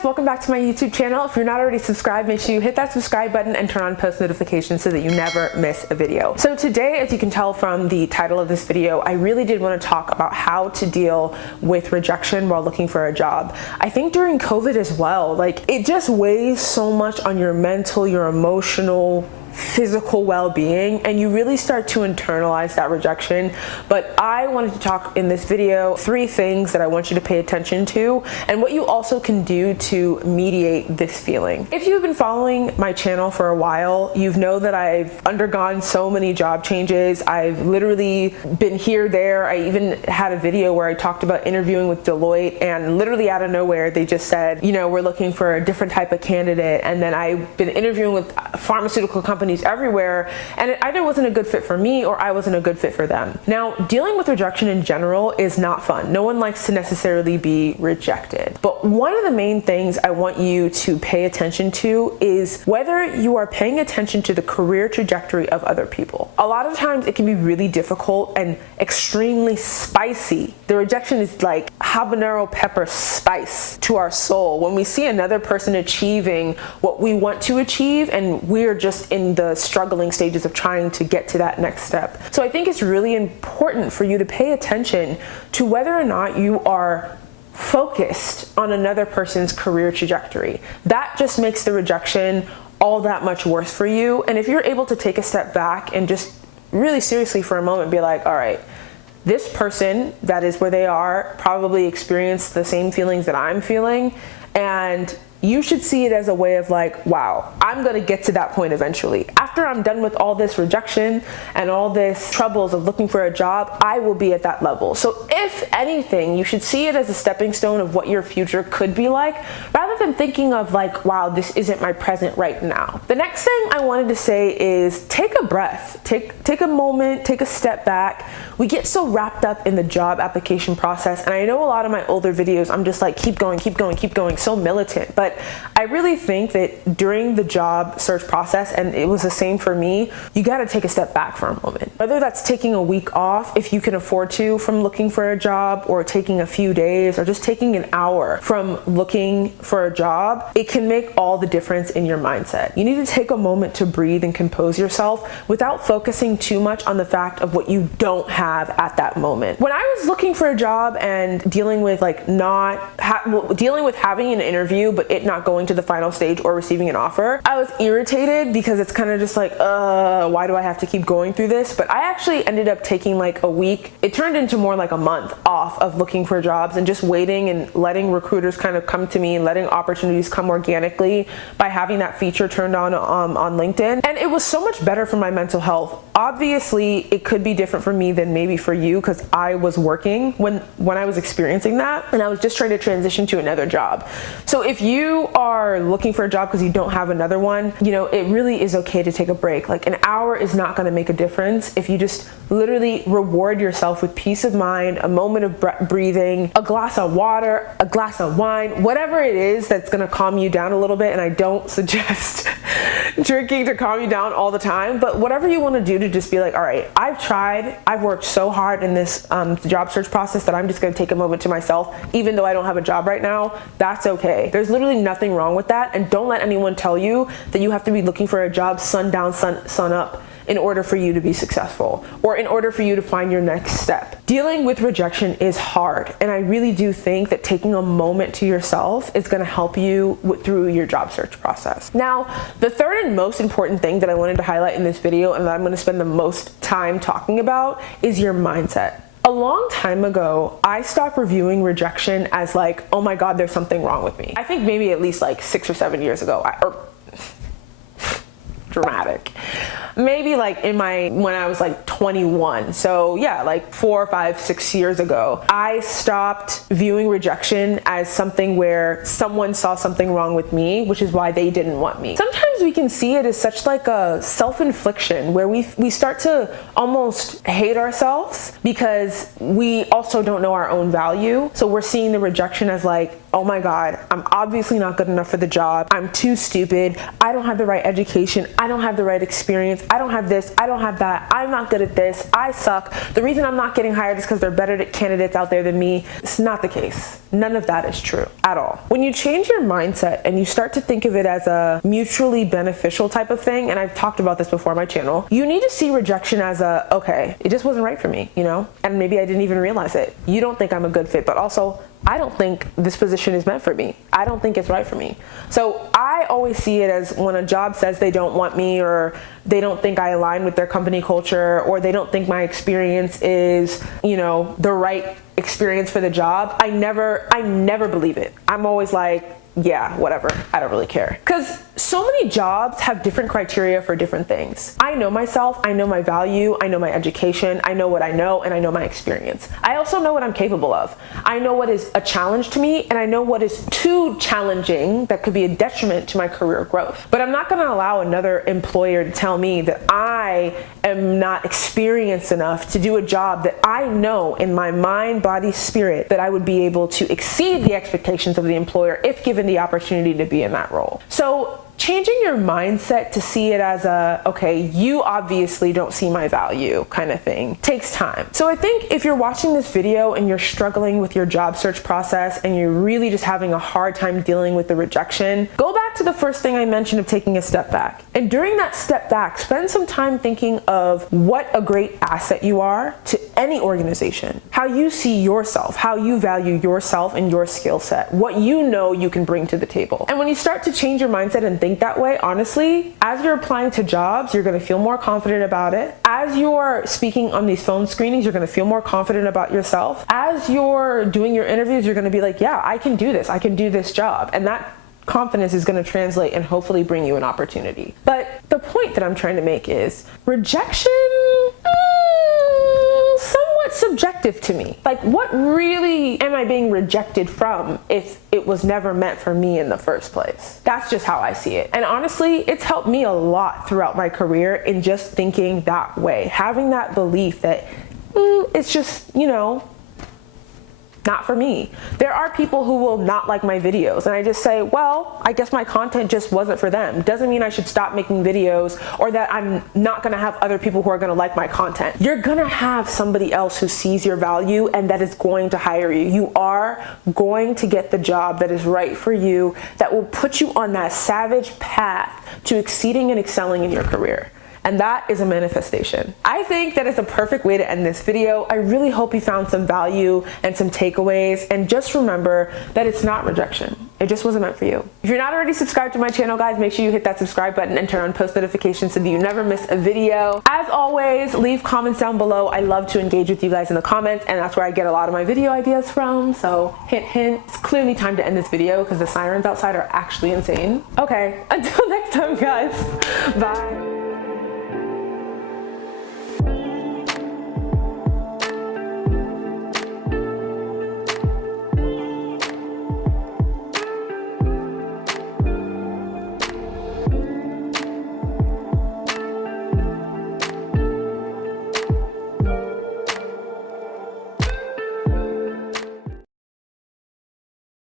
guys, welcome back to my YouTube channel. If you're not already subscribed, make sure you hit that subscribe button and turn on post notifications so that you never miss a video. So today, as you can tell from the title of this video, I really did want to talk about how to deal with rejection while looking for a job. I think during COVID as well, like it just weighs so much on your mental, your emotional, physical well-being, and you really start to internalize that rejection. But I wanted to talk in this video 3 things that I want you to pay attention to and what you also can do to mediate this feeling. If you've been following my channel for a while, you know that I've undergone so many job changes. I've literally been here, there. I even had a video where I talked about interviewing with Deloitte, and literally out of nowhere they just said, you know, we're looking for a different type of candidate. And then I've been interviewing with pharmaceutical companies everywhere, and it either wasn't a good fit for me or I wasn't a good fit for them. Now, dealing with rejection in general is not fun. No one likes to necessarily be rejected. But one of the main things I want you to pay attention to is whether you are paying attention to the career trajectory of other people. A lot of times it can be really difficult and extremely spicy. The rejection is like habanero pepper spice to our soul when we see another person achieving what we want to achieve and we're just in the struggling stages of trying to get to that next step. So I think it's really important for you to pay attention to whether or not you are focused on another person's career trajectory. That just makes the rejection all that much worse for you. And if you're able to take a step back and just really seriously for a moment be like, all right, this person that is where they are probably experienced the same feelings that I'm feeling, and you should see it as a way of like, wow, I'm gonna get to that point eventually. After I'm done with all this rejection and all this troubles of looking for a job, I will be at that level. So if anything, you should see it as a stepping stone of what your future could be like, rather than thinking of like, wow, this isn't my present right now. The next thing I wanted to say is take a breath, take a moment, take a step back. We get so wrapped up in the job application process, and I know a lot of my older videos, I'm just like, keep going, keep going, keep going, so militant. But I really think that during the job search process, and it was the same for me, you gotta take a step back for a moment. Whether that's taking a week off, if you can afford to, from looking for a job, or taking a few days, or just taking an hour from looking for a job, it can make all the difference in your mindset. You need to take a moment to breathe and compose yourself without focusing too much on the fact of what you don't have at that moment. When I was looking for a job and dealing with like dealing with having an interview but it not going to the final stage or receiving an offer, I was irritated because it's kind of just like, why do I have to keep going through this? But I actually ended up taking like a week. It turned into more like a month off of looking for jobs and just waiting and letting recruiters kind of come to me and letting opportunities come organically by having that feature turned on LinkedIn. And it was so much better for my mental health. Obviously, it could be different for me than maybe for you because I was working when I was experiencing that, and I was just trying to transition to another job. So if you are looking for a job because you don't have another one, you know, it really is okay to take a break. Like an hour is not going to make a difference if you just literally reward yourself with peace of mind, a moment of breathing, a glass of water, a glass of wine, whatever it is that's going to calm you down a little bit. And I don't suggest drinking to calm you down all the time, but whatever you want to do to just be like, all right, I've worked so hard in this job search process that I'm just going to take a moment to myself, even though I don't have a job right now. That's okay. There's literally nothing wrong with that. And don't let anyone tell you that you have to be looking for a job sun down, sun up in order for you to be successful or in order for you to find your next step. Dealing with rejection is hard, and I really do think that taking a moment to yourself is going to help you through your job search process. Now, the third and most important thing that I wanted to highlight in this video and that I'm going to spend the most time talking about is your mindset. A long time ago, I stopped reviewing rejection as like, oh my God, there's something wrong with me. I think maybe at least like 6 or 7 years ago, dramatic. Maybe like when I was like 21. So yeah, like 4, 5, 6 years ago, I stopped viewing rejection as something where someone saw something wrong with me, which is why they didn't want me. Sometimes we can see it as such like a self-infliction where we start to almost hate ourselves because we also don't know our own value. So we're seeing the rejection as like, oh my God, I'm obviously not good enough for the job. I'm too stupid. I don't have the right education. I don't have the right experience. experience, I don't have this, I don't have that, I'm not good at this, I suck. The reason I'm not getting hired is because there are better candidates out there than me. It's not the case. None of that is true at all. When you change your mindset and you start to think of it as a mutually beneficial type of thing, and I've talked about this before on my channel, you need to see rejection as a, okay, it just wasn't right for me, you know? And maybe I didn't even realize it. You don't think I'm a good fit, but also I don't think this position is meant for me. I don't think it's right for me. So I always see it as when a job says they don't want me, or they don't think I align with their company culture, or they don't think my experience is, you know, the right experience for the job, I never believe it. I'm always like, yeah, whatever, I don't really care. Because so many jobs have different criteria for different things. I know myself, I know my value, I know my education, I know what I know, and I know my experience. I also know what I'm capable of. I know what is a challenge to me, and I know what is too challenging that could be a detriment to my career growth. But I'm not gonna allow another employer to tell me that I am not experienced enough to do a job that I know in my mind, body, spirit that I would be able to exceed the expectations of the employer if given the opportunity to be in that role. So changing your mindset to see it as a, okay, you obviously don't see my value kind of thing takes time. So I think if you're watching this video and you're struggling with your job search process and you're really just having a hard time dealing with the rejection, go back to the first thing I mentioned of taking a step back. And during that step back, spend some time thinking of what a great asset you are to any organization, how you see yourself, how you value yourself and your skill set, what you know you can bring to the table. And when you start to change your mindset and think that way, honestly, as you're applying to jobs, you're going to feel more confident about it. As you're speaking on these phone screenings, you're going to feel more confident about yourself. As you're doing your interviews, you're going to be like, yeah, I can do this. I can do this job. And that confidence is going to translate and hopefully bring you an opportunity. But the point that I'm trying to make is rejection, somewhat subjective to me. Like, what really am I being rejected from if it was never meant for me in the first place? That's just how I see it. And honestly, it's helped me a lot throughout my career in just thinking that way, having that belief that it's just, you know, not for me. There are people who will not like my videos, and I just say, well, I guess my content just wasn't for them. Doesn't mean I should stop making videos or that I'm not gonna have other people who are gonna like my content. You're gonna have somebody else who sees your value and that is going to hire you. You are going to get the job that is right for you, that will put you on that savage path to exceeding and excelling in your career. And that is a manifestation. I think that is a perfect way to end this video. I really hope you found some value and some takeaways. And just remember that it's not rejection. It just wasn't meant for you. If you're not already subscribed to my channel, guys, make sure you hit that subscribe button and turn on post notifications so that you never miss a video. As always, leave comments down below. I love to engage with you guys in the comments, and that's where I get a lot of my video ideas from. So hint, hint, it's clearly time to end this video because the sirens outside are actually insane. Okay, until next time, guys. Bye.